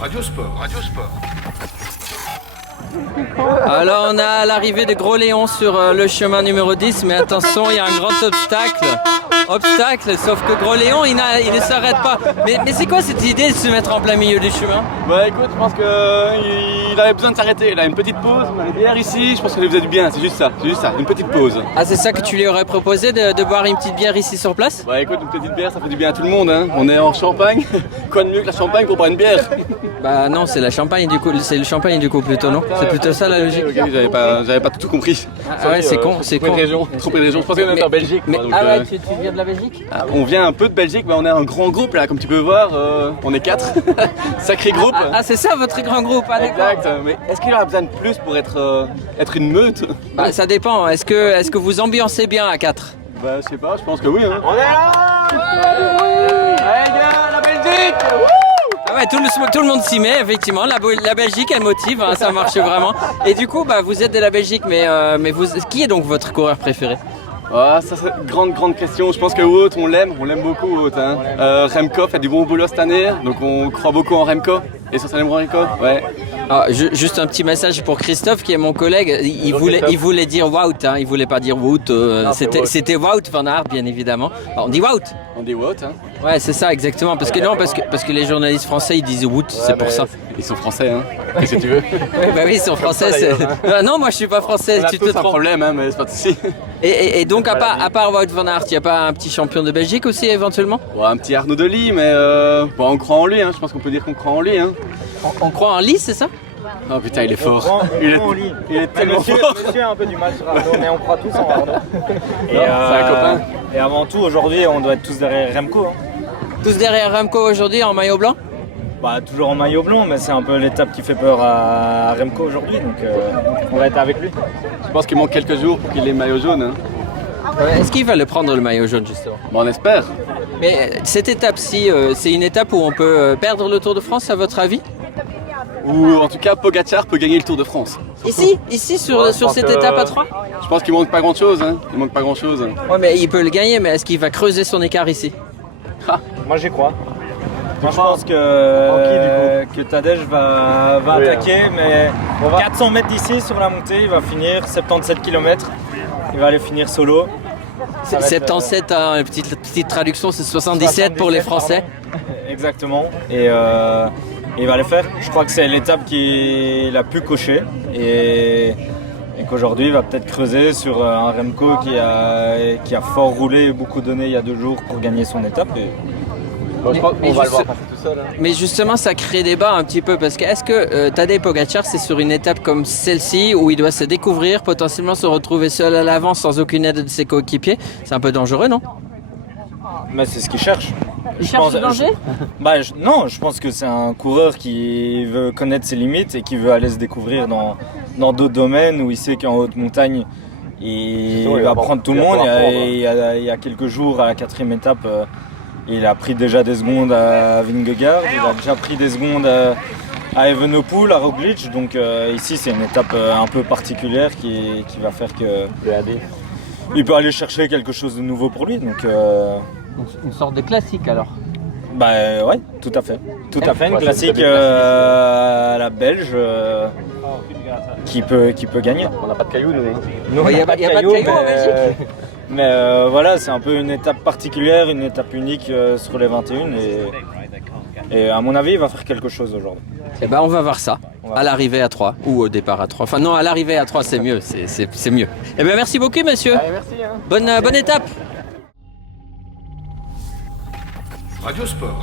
Radio Sport. Alors on a l'arrivée de Gros Léon sur le chemin numéro 10, mais attention, il y a un grand obstacle, sauf que Gros Léon il ne s'arrête pas. Mais c'est quoi cette idée de se mettre en plein milieu du chemin? Bah écoute, je pense qu'il avait besoin de s'arrêter, il a une petite pause, on a les bières ici, je pense que ça lui faisait du bien, c'est juste ça, une petite pause. Ah, c'est ça que tu lui aurais proposé, de boire une petite bière ici sur place? Bah écoute, une petite bière ça fait du bien à tout le monde, hein. On est en Champagne, quoi de mieux que la Champagne pour boire une bière? Bah non, c'est la Champagne du coup, c'est le Champagne du coup plutôt, non? C'est plutôt ça la logique. Ok, j'avais pas tout compris. Ah ouais, c'est con, c'est con. Trompé de région, je pensais qu'on était en Belgique. Mais, moi, donc, ah ouais, tu viens de la Belgique? on vient un peu de Belgique, mais on est un grand groupe là, comme tu peux voir, on est 4, sacré groupe. Ah, c'est ça votre grand groupe, ah, d'accord. Exact, mais est-ce qu'il y aura besoin de plus pour être une meute? Bah, ça dépend, est-ce que vous ambiancez bien à 4? Bah je sais pas, je pense que oui. Hein. On est là. Allez gars, la Belgique. Ah ouais, tout le monde s'y met, effectivement. La Belgique, elle motive, hein, ça marche vraiment. Et du coup, bah, vous êtes de la Belgique, mais qui est donc votre coureur préféré? Ah, ça c'est une grande question. Je pense que Wout, on l'aime beaucoup Wout. Hein. Remco fait du bon boulot cette année, donc on croit beaucoup en Remco. Et sur Remco, ouais. Ah, juste un petit message pour Christophe qui est mon collègue. Il voulait dire Wout, hein, il voulait pas dire Wout. C'était Wout van Aert, bien évidemment. Alors, on dit Wout. On dit Wout, hein. Ouais, c'est ça exactement. Parce que les journalistes français ils disent Wout, c'est pour ça. Ils sont français, hein. Qu'est-ce que tu veux? Bah oui, ils sont français. Non, moi je suis pas français. On a Tu te tous un trompes. problème, hein, mais c'est pas de souci. Et donc à part Wout van Aert, il y a pas un petit champion de Belgique aussi éventuellement? Bon, un petit Arnaud Delis, mais bon, on croit en lui. Hein. Je pense qu'on peut dire qu'on croit en lui. Hein. On croit en Lys, c'est ça? Oh putain, il est fort. Il est tellement fort. Monsieur a un peu du mal sur Arnaud, mais on croit tous en Arnaud. C'est un copain. Et avant tout, aujourd'hui, on doit être tous derrière Remco. Hein. Tous derrière Remco aujourd'hui en maillot blanc? Bah, toujours en maillot blanc, mais c'est un peu l'étape qui fait peur à Remco aujourd'hui, donc on va être avec lui. Je pense qu'il manque quelques jours pour qu'il ait le maillot jaune. Hein. Est-ce qu'il va le prendre le maillot jaune justement? Bon, on espère. Mais cette étape-ci, c'est une étape où on peut perdre le Tour de France à votre avis? Ou en tout cas, Pogacar peut gagner le Tour de France. Ici sur cette étape à 3? Je pense qu'il manque pas grand chose. Hein. Il manque pas grand chose. Ouais, mais il peut le gagner, mais est-ce qu'il va creuser son écart ici? Moi, j'y crois. Moi, je pense que Tadej va attaquer, mais 400 mètres d'ici sur la montée, il va finir 77 km. Il va aller finir solo. 77, hein, petite traduction, c'est 77 pour les Français. Exactement. Et il va le faire. Je crois que c'est l'étape qu'il a pu cocher. Et qu'aujourd'hui, il va peut-être creuser sur un Remco qui a fort roulé et beaucoup donné il y a 2 jours pour gagner son étape. Bon, je pense qu'on va le voir passer tout seul. Hein. Mais justement, ça crée débat un petit peu parce que est-ce que Tadej Pogacar, c'est sur une étape comme celle-ci où il doit se découvrir, potentiellement se retrouver seul à l'avant sans aucune aide de ses coéquipiers? C'est un peu dangereux, non? Mais c'est ce qu'il cherche. Il cherche le danger? Non, je pense que c'est un coureur qui veut connaître ses limites et qui veut aller se découvrir dans d'autres domaines où il sait qu'en haute montagne, il va prendre tout le monde. Il y a quelques jours, à la 4e étape, il a pris déjà des secondes à Vingegaard, il a déjà pris des secondes à Evenepoel, à Roglic. Donc ici, c'est une étape un peu particulière qui va faire qu'il peut aller chercher quelque chose de nouveau pour lui. Donc, Une sorte de classique alors. bah ouais, tout à fait. Tout à fait, une classique à la belge qui peut gagner. On n'a pas de cailloux, nous. Non, Il n'y a pas de cailloux en Belgique? Mais voilà, c'est un peu une étape particulière, une étape unique sur les 21 et à mon avis, il va faire quelque chose aujourd'hui. Eh ben, on va voir ça à l'arrivée à 3 ou au départ à 3. Enfin non, à l'arrivée à 3 c'est mieux, c'est mieux. Eh ben merci beaucoup monsieur. Allez, merci. Hein. Bonne étape. Radio Sport.